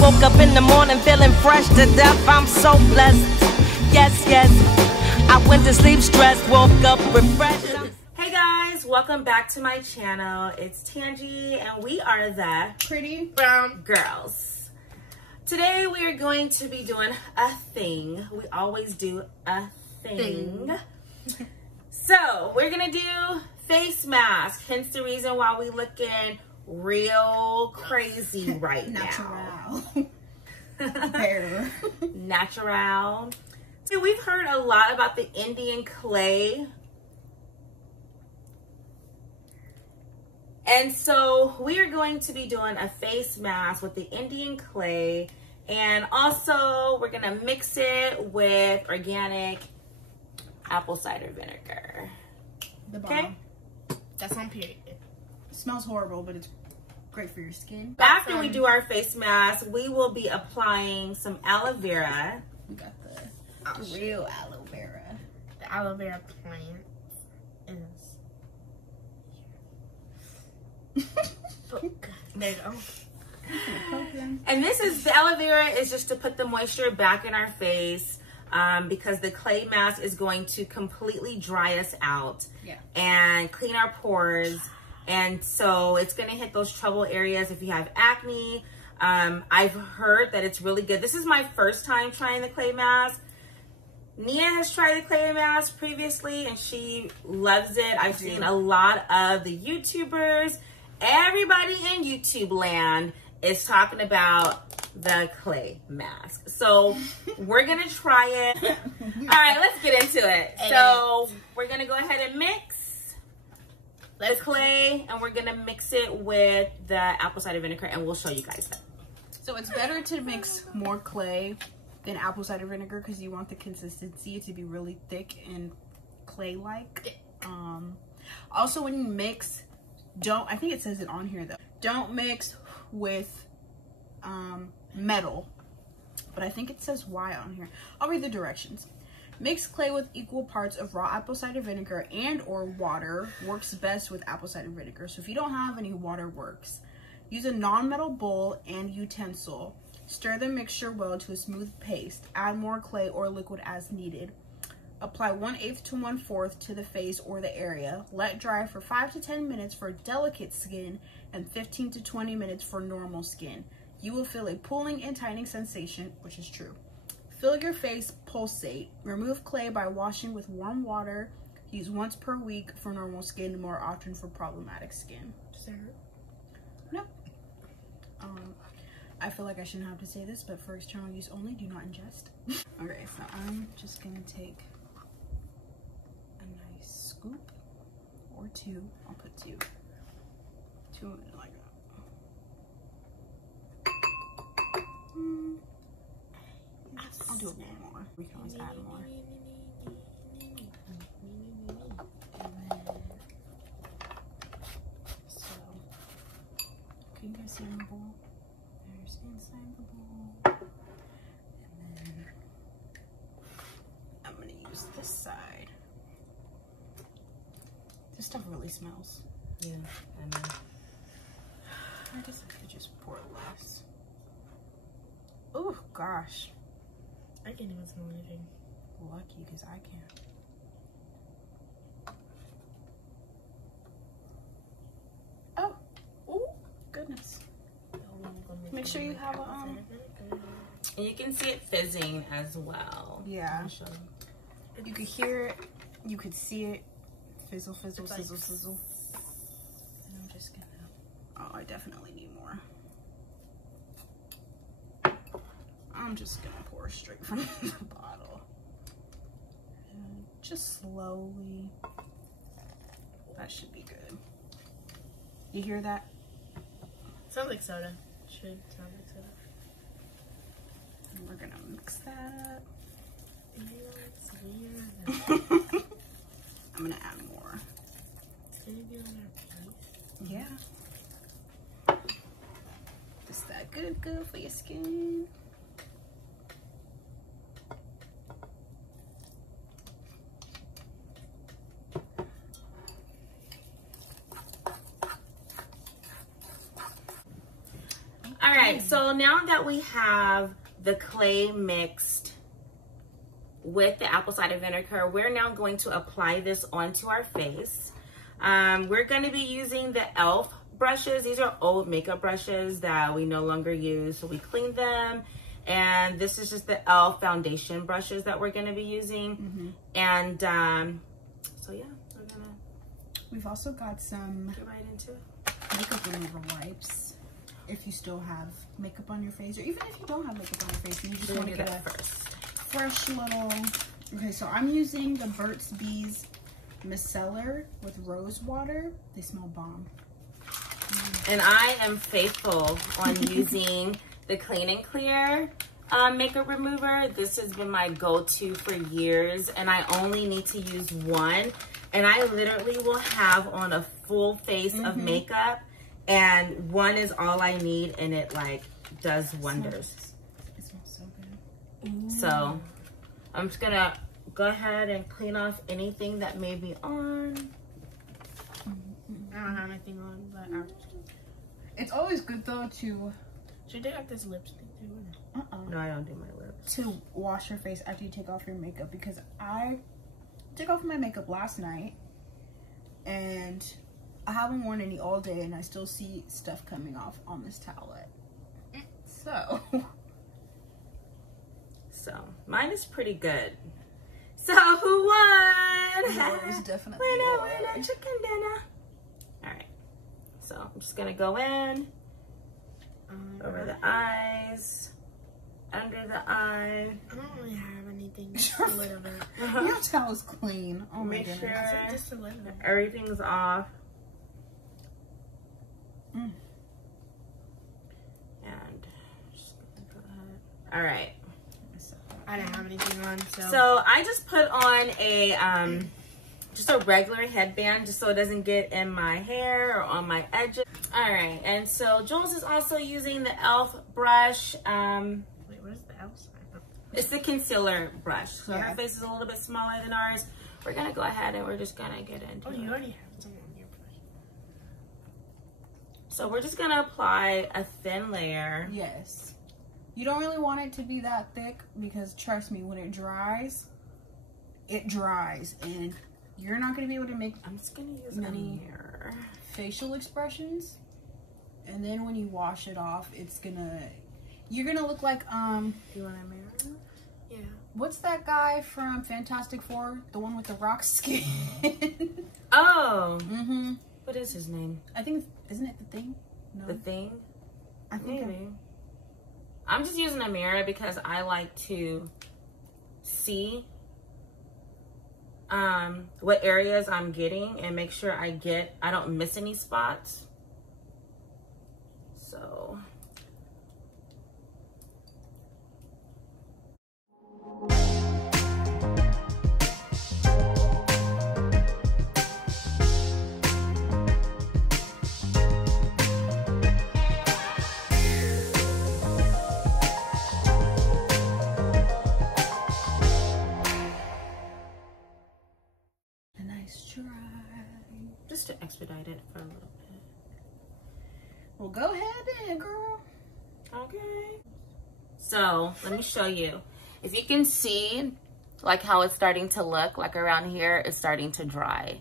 woke up in the morning feeling fresh to death. I'm so blessed. Yes, yes. I went to sleep stressed, woke up refreshed. Hey guys, welcome back to my channel. It's Tangie and we are the Pretty Brown Girls. Today we are going to be doing a thing. We always do a thing. So we're gonna do face mask, hence the reason why we looking real crazy right now. Hair. Natural. So we've heard a lot about the Indian clay. And so we are going to be doing a face mask with the Indian clay. And also we're gonna mix it with organic apple cider vinegar. The bomb. Okay? That's on period. It smells horrible, but it's great for your skin. After we do our face mask, we will be applying some aloe vera. We got the real aloe vera. The aloe vera plant is there you go. And this is, the aloe vera is just to put the moisture back in our face because the clay mask is going to completely dry us out and clean our pores. And so it's going to hit those trouble areas if you have acne. I've heard that it's really good. This is my first time trying the clay mask. Nia has tried the clay mask previously and she loves it. I've seen a lot of the YouTubers. Everybody in YouTube land is talking about the clay mask. So we're going to try it. All right, let's get into it. So we're going to go ahead and mix the clay and we're going to mix it with the apple cider vinegar and we'll show you guys that. So it's better to mix more clay than apple cider vinegar because you want the consistency to be really thick and clay-like. Also, when you mix, I think it says it on here though, don't mix with metal, but I think it says why on here. I'll read the directions. Mix clay with equal parts of raw apple cider vinegar and or water. Works best with apple cider vinegar. So if you don't have any, water works. Use a non-metal bowl and utensil. Stir the mixture well to a smooth paste. Add more clay or liquid as needed. Apply 1/8 to 1/4 to the face or the area. Let dry for 5 to 10 minutes for delicate skin and 15 to 20 minutes for normal skin. You will feel a pulling and tightening sensation, which is true. Feel your face pulsate. Remove clay by washing with warm water. Use once per week for normal skin, more often for problematic skin. Does it hurt? No. I feel like I shouldn't have to say this, but for external use only, do not ingest. Okay, so I'm just gonna take a nice scoop or two. I'll put two. Two like that. I'll do a little more. We can always add more. So, can you guys see in the bowl? There's inside the bowl. And then I'm gonna use this side. This stuff really smells. Yeah, I know. I guess I could just pour less. Oh gosh. I can't even smell anything. Lucky, because I can't. Oh, oh goodness. Make sure you have a And you can see it fizzing as well. Yeah. I'll show you. You could hear it, you could see it. Fizzle, fizzle, sizzle, sizzle. And I'm just gonna, oh, I definitely need more. I'm just gonna pour straight from the bottle. And just slowly. That should be good. You hear that? Sounds like soda. Should sound like soda. And we're gonna mix that It's weird. up. I'm gonna add more. Can you be on our plate? Yeah. Is that good for your skin? All right, so So now that we have the clay mixed with the apple cider vinegar, we're now going to apply this onto our face. We're going to be using the e.l.f. brushes. These are old makeup brushes that we no longer use, so we cleaned them. And this is just the e.l.f. foundation brushes that we're going to be using. And so yeah, we've also got some get right into it. makeup remover wipes. If you still have makeup on your face, or even if you don't have makeup on your face, and you just want to get a fresh little. Okay, so I'm using the Burt's Bees micellar with rose water. They smell bomb. And I am faithful on using the Clean and Clear makeup remover. This has been my go-to for years, and I only need to use one, and I literally will have on a full face of makeup, and one is all I need, and it like does wonders. It smells so good. So I'm just gonna go ahead and clean off anything that may be on. I don't have anything on, but It's always good though to should I take off this lipstick too? No, I don't do my lips. to wash your face after you take off your makeup, because I took off my makeup last night and I haven't worn any all day, and I still see stuff coming off on this towelette. So mine is pretty good. So who won? Yours definitely Winner, won. chicken dinner. All right. So I'm just gonna go in over the eyes, under the eye. I don't really have anything. Just a little bit. Your towel's clean. Oh my Make goodness. sure Just a little bit. everything's off. Mm. And just gonna go ahead. All right. I didn't have anything on, So I just put on a just a regular headband, just so it doesn't get in my hair or on my edges. All right, and so Jules is also using the e.l.f. brush. Wait, what is the e.l.f. sign? It's the concealer brush. So Yeah. her face is a little bit smaller than ours. We're gonna go ahead and we're just gonna get into Oh, it. you already have some on your brush. So we're just gonna apply a thin layer. Yes. You don't really want it to be that thick, because trust me, when it dries, and you're not going to be able to make I'm just gonna use many a mirror. facial expressions. And then when you wash it off, you're gonna look like, Do you want a mirror? Yeah. what's that guy from Fantastic Four? The one with the rock skin. Oh, Mm-hmm. what is his name? I think, isn't it The Thing? No. The Thing? I think Maybe. I'm just using a mirror because I like to see what areas I'm getting and make sure I don't miss any spots. So. Just to expedite it for a little bit. Well, go ahead then, girl. Okay. So let me show you. If you can see like how it's starting to look, like around here, it's starting to dry.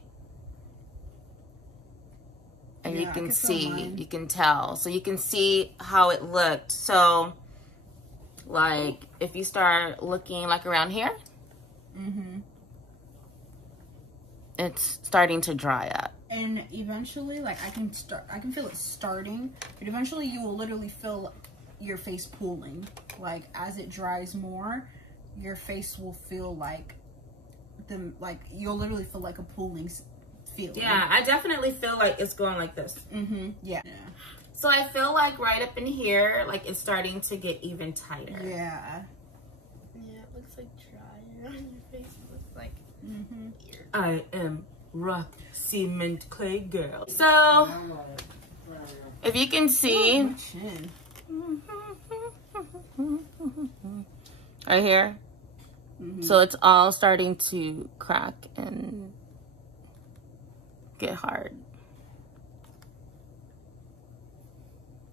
And Yeah, you I can can feel see, mine. you can tell. So you can see how it looked. So like if you start looking like around here, Mm-hmm. it's starting to dry up. And eventually, like, I can feel it starting, but eventually you will literally feel your face pooling. Like, as it dries more, your face will feel like you'll literally feel like a pooling feeling. Yeah, I definitely feel like it's going like this. Mm-hmm. Yeah. So I feel like right up in here, like it's starting to get even tighter. Yeah. Yeah, it looks like dry on your face. It looks like Mm-hmm. I am rock cement clay girl. So if you can see Oh, my chin. right here, so it's all starting to crack and get hard.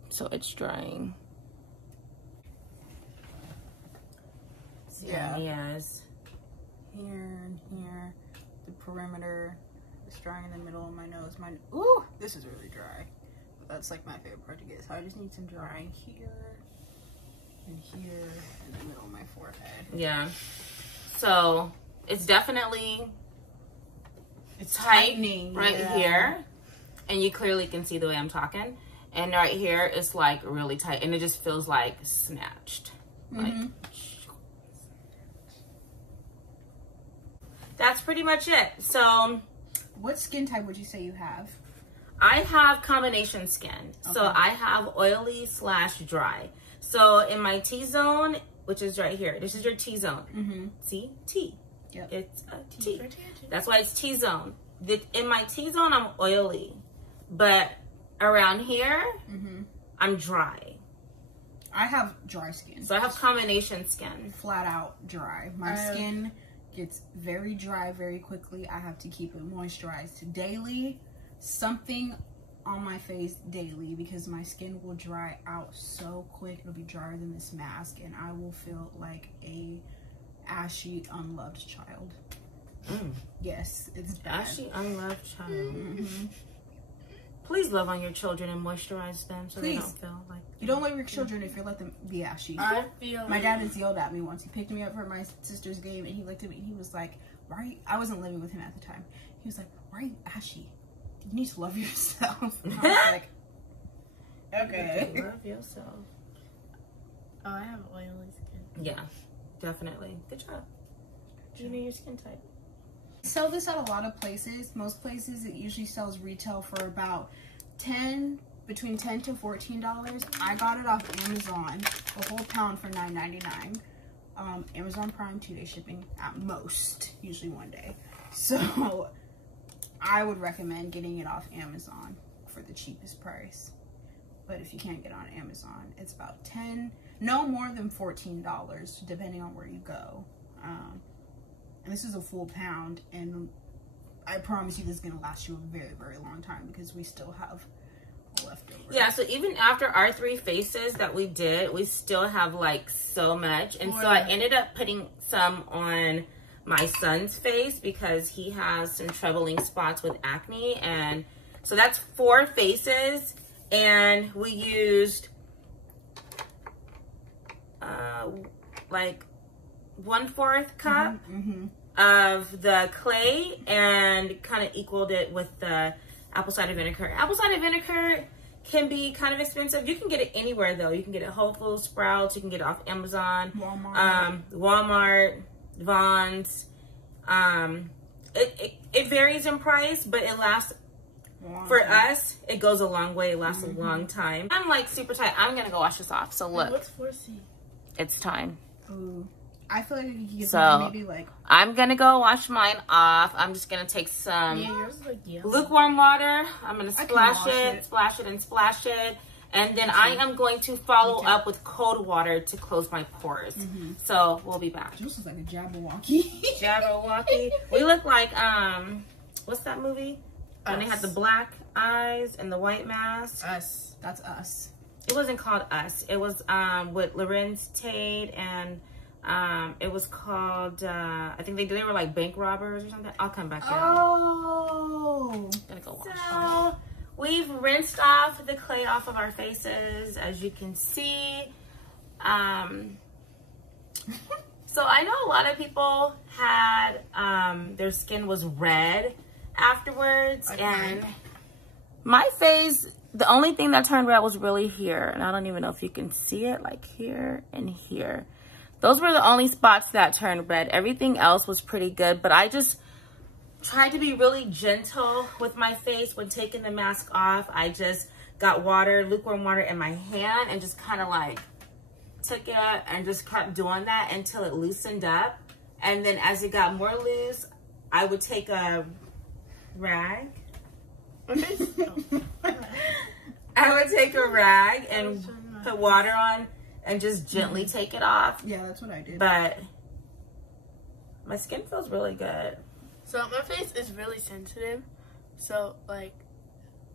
So it's drying. Yeah. Yes. Here and here, the perimeter. It's drying in the middle of my nose. Ooh, this is really dry. That's like my favorite part to get. So I just need some drying here and here in the middle of my forehead. Yeah. So it's definitely It's tight tightening right here, and you clearly can see the way I'm talking. And right here, it's like really tight, and it just feels like snatched. Like, that's pretty much it. So, what skin type would you say you have? I have combination skin. Okay. So I have oily / dry. So in my T-zone, which is right here, this is your T-zone. See? T. Yep. It's a T. That's why it's T-zone. In my T-zone, I'm oily. But around here, I'm dry. I have dry skin. So I have combination skin. Flat out dry. My skin gets very dry very quickly. I have to keep it moisturized daily. Something on my face daily, because my skin will dry out so quick. It'll be drier than this mask, and I will feel like a ashy, unloved child. Yes, it's bad. Ashy, unloved child. Please love on your children and moisturize them so they don't feel like... You don't love your children if you let them be ashy. My dad has yelled at me once. He picked me up for my sister's game, and he looked at me and he was like, why are you... I wasn't living with him at the time. He was like, why are you ashy? You need to love yourself. And I was like, okay. Love yourself. Oh, I have oily skin. Yeah, definitely. Good job. You know your skin type. Sell this at a lot of places. Most places it usually sells retail for about between $10 to $14. I got it off Amazon, a whole pound for $9.99. Amazon Prime 2-day shipping at most, usually 1 day. So I would recommend getting it off Amazon for the cheapest price. But if you can't get on Amazon, it's about no more than $14, depending on where you go. And this is a full pound, and I promise you this is going to last you a very, very long time, because we still have leftover. Yeah, so even after our 3 faces that we did, we still have like so much. And so I ended up putting some on my son's face because he has some troubling spots with acne. And so that's 4 faces, and we used like 1/4 cup of the clay and kind of equaled it with the apple cider vinegar. Apple cider vinegar can be kind of expensive. You can get it anywhere though. You can get it at Whole Foods, Sprouts. You can get it off Amazon, Walmart, Vons. It varies in price, but it lasts. For us, it goes a long way. It lasts a long time. I'm like super tight. I'm gonna go wash this off. So look, what's 4C? It's time. Ooh. I feel like you could get maybe like... I'm gonna go wash mine off. I'm just gonna take some yours is like lukewarm water. I'm gonna splash it, splash it, and splash it. And then I am going to follow up with cold water to close my pores. So we'll be back. This is like a Jabberwocky. Jabberwocky. We look like, what's that movie? When they had the black eyes and the white mask. Us. That's Us. It wasn't called Us. It was with Lorenz Tate, and it was called, I think they were like bank robbers or something. I'll come back down. Oh. I'm gonna go wash. So we've rinsed off the clay off of our faces, as you can see. So I know a lot of people had, their skin was red afterwards, and my face, the only thing that turned red was really here, and I don't even know if you can see it, like here and here. Those were the only spots that turned red. Everything else was pretty good, but I just tried to be really gentle with my face when taking the mask off. I just got water, lukewarm water in my hand, and just kind of like took it and just kept doing that until it loosened up. And then as it got more loose, I would take a rag. I would take a rag and put water on and just gently take it off. Yeah, that's what I did. But my skin feels really good. So my face is really sensitive. So like,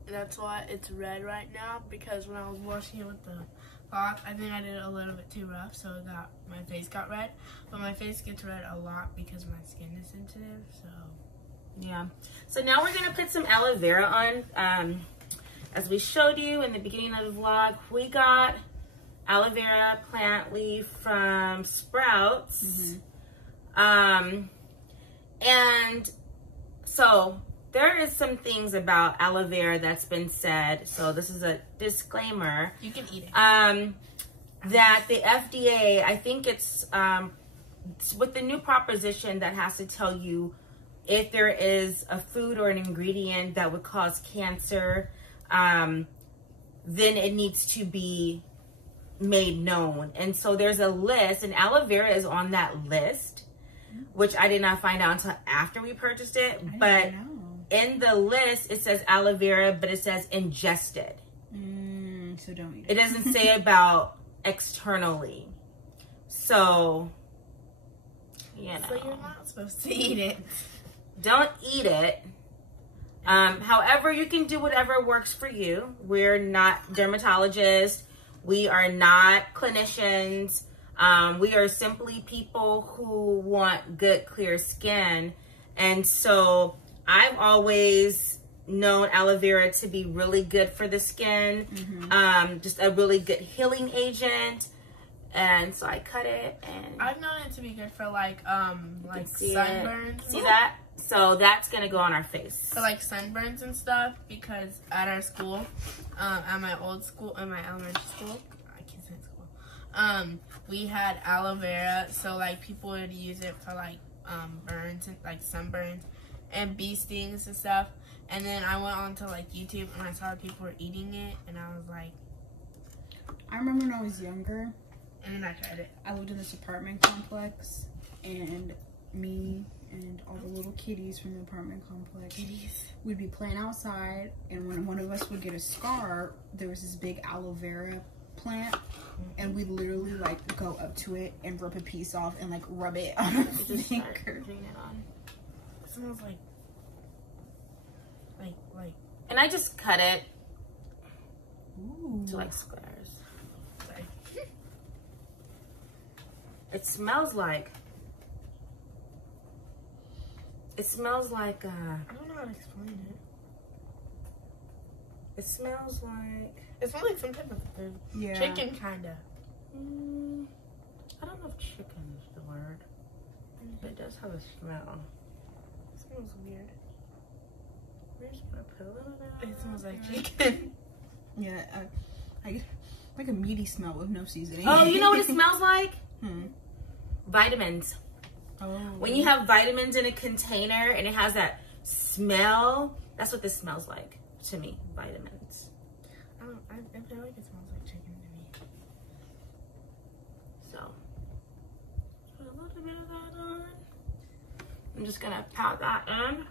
that's why it's red right now, because when I was washing it with the lock. I think I did it a little bit too rough, so my face got red. But my face gets red a lot because my skin is sensitive, so. Yeah. So now we're gonna put some aloe vera on. As we showed you in the beginning of the vlog, we got aloe vera plant leaf from Sprouts. And so there is some things about aloe vera that's been said. So this is a disclaimer. You can eat it. That the FDA, I think it's with the new proposition that has to tell you if there is a food or an ingredient that would cause cancer, then it needs to be made known. And so there's a list, and aloe vera is on that list, which I did not find out until after we purchased it. But in the list, it says aloe vera, but it says ingested. So don't eat it. It doesn't say about externally. So, you know. So you're not supposed to eat it. Don't eat it. However, you can do whatever works for you. We're not dermatologists. We are not clinicians. We are simply people who want good, clear skin. And so I've always known aloe vera to be really good for the skin. Just a really good healing agent. And so I cut it, and I've known it to be good for like sunburns. See that? So that's gonna go on our face. For like sunburns and stuff, because at our school, at my old school, in my elementary school, I can't say school, we had aloe vera, so like people would use it for like burns and like sunburns and bee stings and stuff. And then I went on to like YouTube and I saw people were eating it, and I was like, I remember when I was younger, and then I tried it. I lived in this apartment complex, and me and all the little kitties from the apartment complex, we'd be playing outside, and when one of us would get a scar, there was this big aloe vera plant, and we'd literally like go up to it and rip a piece off and like rub it on our finger. It smells like, and I just cut it Ooh. to like squares. It smells like I don't know how to explain it. It smells like It smells like some type of food. Yeah. Chicken, kinda. I don't know if chicken is the word, but it does have a smell. It smells weird. We're just gonna put a little bit. It smells like chicken. Yeah, I like a meaty smell with no seasoning. Oh, you know what it smells like? Vitamins. Oh. When you have vitamins in a container and it has that smell, that's what this smells like to me. Vitamins. I feel like it smells like chicken to me. So, put a little bit of that on. I'm just gonna pat that in.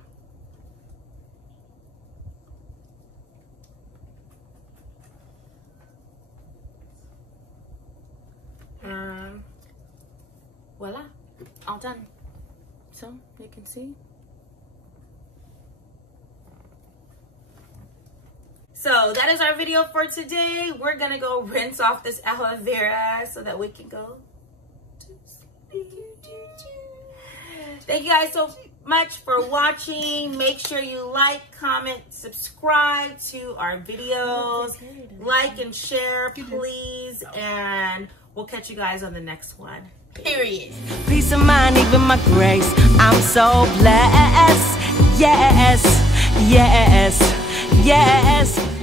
Voila, all done. So you can see. So that is our video for today. We're gonna go rinse off this aloe vera so that we can go to sleep. Thank you guys so much for watching. Make sure you like, comment, subscribe to our videos. Like and share, please. And we'll catch you guys on the next one. Period. Peace of mind, even my grace. I'm so blessed. Yes, yes, yes.